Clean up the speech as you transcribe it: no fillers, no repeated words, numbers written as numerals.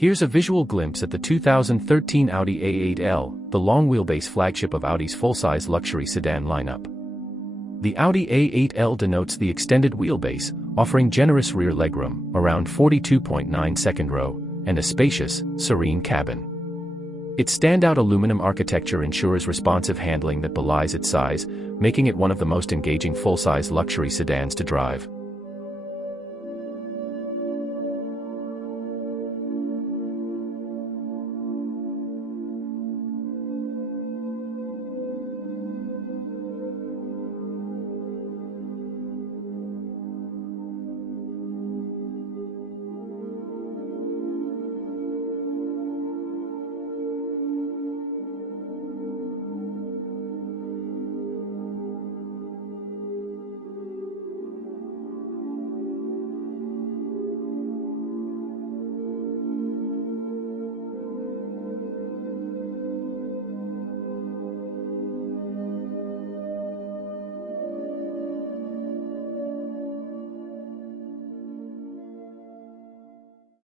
Here's a visual glimpse at the 2013 Audi A8L, the long-wheelbase flagship of Audi's full-size luxury sedan lineup. The Audi A8L denotes the extended wheelbase, offering generous rear legroom, around 42.9 second row, and a spacious, serene cabin. Its standout aluminum architecture ensures responsive handling that belies its size, making it one of the most engaging full-size luxury sedans to drive.